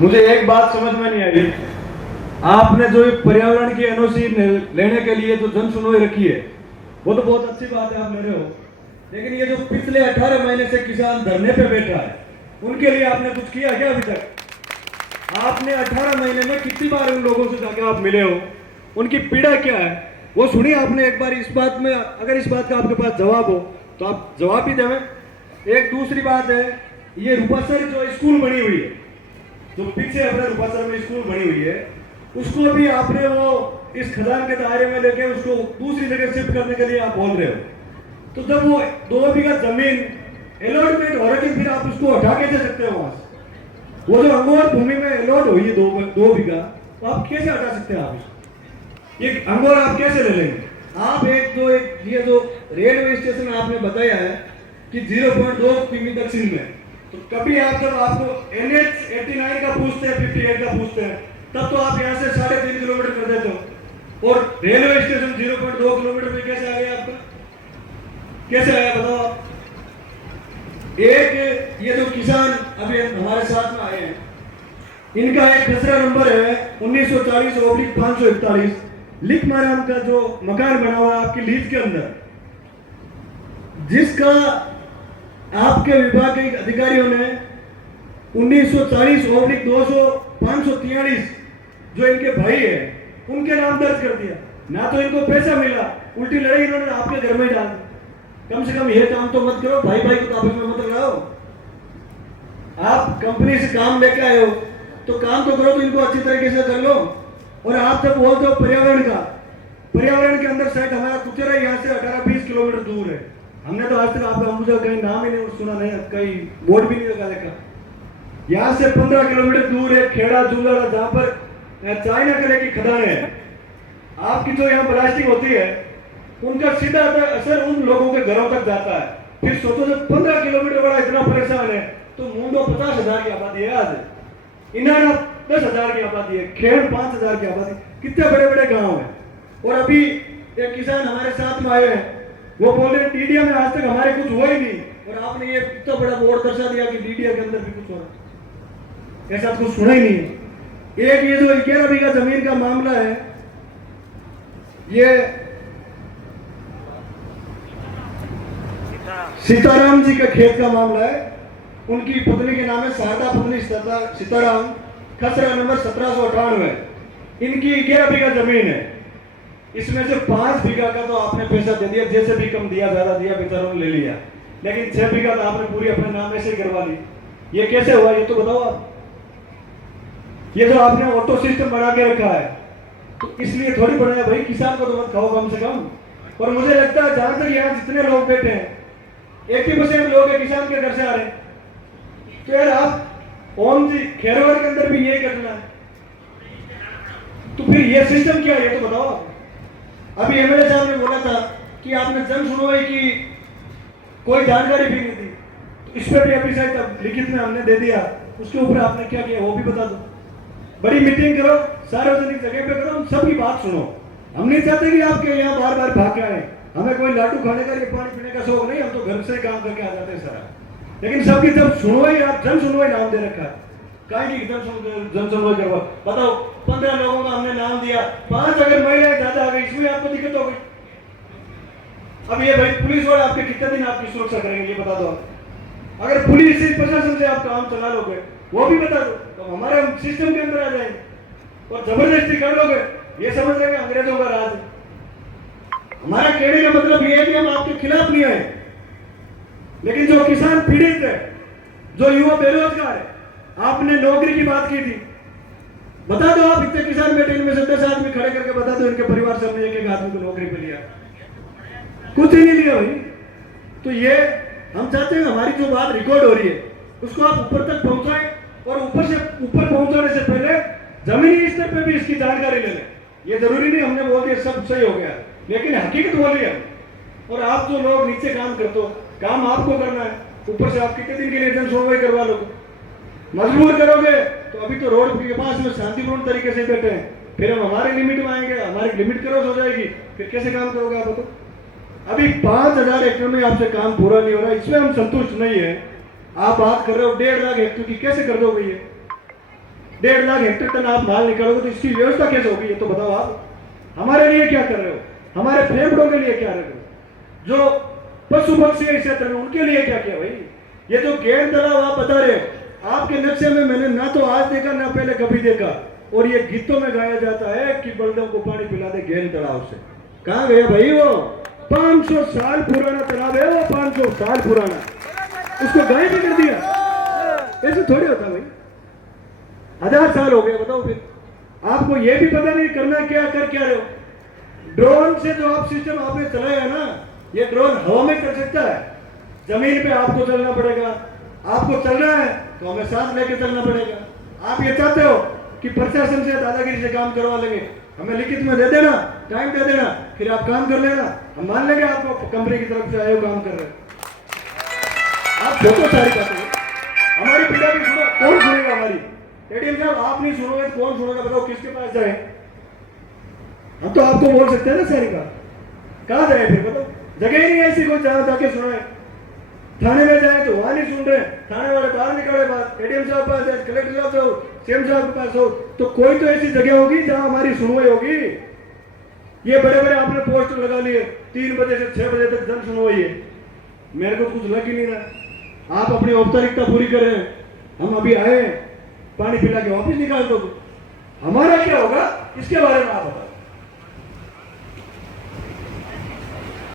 मुझे एक बात समझ में नहीं आई, आपने जो पर्यावरण की एनओसी लेने के लिए जो जन सुनवाई रखी है वो तो बहुत अच्छी बात है, आप ले रहे हो, लेकिन ये जो पिछले 18 महीने से किसान धरने पे बैठा है उनके लिए आपने कुछ किया क्या अभी तक? आपने 18 महीने में कितनी बार उन लोगों से जाके आप मिले हो, उनकी पीड़ा क्या है वो सुनिए आपने एक बार। इस बात में अगर इस बात का आपके पास जवाब हो तो आप जवाब ही दें। एक दूसरी बात है, ये रूपासर जो स्कूल बनी हुई है, जो पीछे अपने रूपासर में स्कूल बनी हुई है, उसको भी आपने वो इस खदान के दायरे में लेके उसको दूसरी जगह शिफ्ट करने के लिए आप बोल रहे हो। तो जब वो 2 बीघा जमीन अलॉटमेंट हो रही, फिर आप उसको हटा के दे सकते हो वहां से। वो जो अंगोर भूमि में अलॉट हुई है 2 बीघा, तो आप कैसे हटा सकते हैं? आप इसको ये अंगोर आप कैसे ले लेंगे? आप ये जो रेलवे स्टेशन आपने बताया है कि 0.2 किमी दक्षिण में, तो कभी आप जब आपको NH 89 का पूछते हैं, 58 का पूछते हैं, तब तो आप यहाँ से 3.5 किलोमीटर कर देते हो, और रेलवे स्टेशन 0.2 किलोमीटर में कैसे आ गया आपका? कैसे आया बताओ आप? एक ये जो किसान अभी हमारे साथ में आए हैं, इनका एक खसरा नंबर है 1940/541, लिखमाराम का जो मकान बना हुआ है आपकी लीज के अंदर, जिसका आपके विभाग के अधिकारियों ने 1940/543 जो इनके भाई है उनके नाम दर्ज कर दिया। ना तो इनको पैसा मिला, उल्टी लड़ाई इन्होंने आपके घर में ही डाल दी। कम से कम ये काम तो मत करो, भाई भाई को आपस में मत लड़ाओ। आप कंपनी से काम लेके आए हो तो काम तो करो, तो इनको अच्छी तरीके से कर लो। और आप जब बोलते हो पर्यावरण का, पर्यावरण के अंदर शायद हमारा कुचेरा यहाँ से 18-20 किलोमीटर दूर है। हमने तो आज तक आपका मुझे कहीं नाम ही नहीं सुना, नहीं कहीं बोर्ड भी नहीं लगा देखा। यहाँ से 15 किलोमीटर दूर है खेड़ा जुलाड़ा, जहाँ पर चाइना कले की खदान है। आपकी जो यहाँ प्लास्टिक होती है उनका सीधा असर उन लोगों के घरों तक जाता है। फिर सोचो जब 15 किलोमीटर बड़ा इतना परेशान है, तो मुंडो 50,000 की आबादी है, आज इनाना 10,000 की आबादी है, खेड़ 5,000 की आबादी, कितने बड़े बड़े गांव हैं। और अभी एक किसान हमारे साथ में आए हैं, वो बोल रहे डीडीए में आज तक हमारे कुछ हुआ ही नहीं, और आपने ये इतना बड़ा बोर्ड दर्शा दिया कि डीडीए के अंदर भी कुछ हो रहा, ऐसा कुछ सुना ही नहीं। एक ये जो 11 बीघा जमीन का मामला है, ये सीताराम जी के खेत का मामला है। उनकी पत्नी के नाम है शारदा पत्नी सीताराम, खसरा नंबर 1798। इनकी 11 बीघा जमीन है, इसमें से 5 बीघा का तो आपने पैसा दे दिया, जैसे भी कम दिया ज्यादा दिया बेचारों ने ले लिया, लेकिन 6 बीघा तो आपने पूरी अपने नाम में से करवा ली। ये कैसे हुआ ये तो बताओ आप। ये जो आपने ऑटो सिस्टम बना के रखा है, तो इसलिए थोड़ी बनाया भाई, किसान को तो मत खाओ कम से कम। और मुझे लगता है जहां तक यहाँ जितने लोग बैठे हैं 80% लोग किसान के घर से आ रहे हैं, तो यार आप ओम जी खेरवाड़ के अंदर भी यही करना है, तो फिर ये सिस्टम क्या है ये तो बताओ। अभी एमएलए साहब ने बोला था कि आपने जन सुनवाई की कोई जानकारी भी नहीं दी, तो इस पर भी अभी शायद लिखित में हमने दे दिया, उसके ऊपर आपने क्या किया वो भी बता दो। बड़ी मीटिंग करो, सार्वजनिक जगह पे करो, हम सबकी बात सुनो। हम नहीं चाहते कि आपके यहाँ बार बार भाग के आए, हमें कोई लाडू खाने का या पानी पीने का शौक नहीं, हम तो घर से काम करके आ जाते हैं सारा। लेकिन सबकी जब सुनवाई, आप जन सुनवाई नाम दे रखा है, काहे की जन सुनवाई करवा बताओ। 15 लोगों का हमने नाम दिया, 5 अगर महिलाएं ज्यादा आ गई, इसमें आपको दिक्कत हो गई। अब ये भाई पुलिस वाले आपके कितने दिन आपकी सुरक्षा करेंगे ये बता दो। अगर पुलिस से प्रशासन से आप काम चला लोगे वो भी बता दो, तो हमारे सिस्टम के अंदर आ जाएंगे। और जबरदस्ती कर लोगे, ये समझ रहे अंग्रेजों का राज है। हमारा कहने का मतलब ये है कि हम आपके खिलाफ नहीं आए, लेकिन जो किसान पीड़ित है, जो युवा बेरोजगार है, आपने नौकरी की बात की थी, बता दो आप इतने किसान बैठे, इनमें से 10 आदमी खड़े करके बता दो इनके परिवार से हमने एक आदमी को नौकरी पे लिया, कुछ ही नहीं लिया भाई। तो ये हम चाहते हैं हमारी जो बात रिकॉर्ड हो रही है उसको आप ऊपर तक पहुंचाएं, और ऊपर पहुंचाने से पहले जमीनी स्तर पे भी इसकी जानकारी ले लें। ये जरूरी नहीं हमने बोल दिया सब सही हो गया, लेकिन हकीकत बोली है। और आप जो लोग नीचे काम करते हो, काम आपको करना है, ऊपर से आप कितने दिन के लिए जन सुनवाई करवा लोगे, मजबूर करोगे। तो अभी तो रोड के पास में शांतिपूर्ण तरीके से बैठे हैं, फिर हम हमारे लिमिट में आएंगे, हमारी लिमिट क्रॉस हो जाएगी, फिर कैसे काम करोगे आप? तो अभी 5,000 हेक्टेयर में आपसे काम पूरा नहीं हो रहा, इसमें हम संतुष्ट नहीं है। आप बात कर रहे हो 1.5 लाख हेक्टेयर की, कैसे कर दोगे ये? 1.5 लाख हेक्टेयर टन आप माल निकालोगे तो इसकी व्यवस्था कैसे होगी, ये तो बताओ आप। हमारे लिए क्या कर रहे हो, हमारे फेफड़ों के लिए क्या कर रहे हो, जो पशु पक्षी इस क्षेत्र में उनके लिए क्या किया भाई। ये जो गेंद तालाब आप बता रहे हो, आपके नक्शे में मैंने ना तो आज देखा ना पहले कभी देखा, और ये गीतों में गाया जाता है कि बलदों को पानी पिला दे गेंद तालाब से। कहाँ गया भाई वो 500 साल पुराना तालाब है वो, 500 साल पुराना, उसको गायब भी कर दिया। ऐसे थोड़ी होता भाई, 1000 साल हो गए, बताओ फिर आपको ये भी पता नहीं करना क्या, कर क्या रहे हो। ड्रोन से जो आप सिस्टम आपने चलाया ना, ये ड्रोन हवा में कर सकता है, जमीन पे आपको चलना पड़ेगा। आपको चलना है तो हमें साथ लेके चलना पड़ेगा। आप ये चाहते हो कि प्रशासन से दादागिरी से काम करवा लेंगे, हमें लिखित में दे देना, टाइम दे देना, फिर आप काम कर लेना, हम मान लेंगे आपको कंपनी की तरफ से आए हो काम कर रहे हो। आप छोटो सारी बातें, हमारी पीड़ा भी सुनो, कौन सुनेगा हमारी। एडीएम साहब आप नहीं सुनोगे तो कौन सुनेगा, बताओ किसके पास जाए। हम तो आपको बोल सकते हैं ना सारी बात, कहाँ जाए फिर बताओ, जगह ही नहीं ऐसी कोई जहां जाके सुनाए। थाने में जाए तो वहां नहीं सुन रहे, थाने वाले बाहर निकले, बात एडीएम साहब पास है, कलेक्टर साहब हो, सीएम साहब के पास हो, तो कोई तो ऐसी जगह होगी जहां हमारी सुनवाई होगी। ये बड़े बड़े आपने पोस्टर लगा लिए, 3 बजे से 6 बजे तक जन सुनवाई है, मेरे को कुछ लग ही नहीं रहा। आप अपनी औपचारिकता पूरी करें, हम अभी आए पानी पिला के वापिस निकाल दो, हमारा क्या होगा इसके बारे में आप बताओ।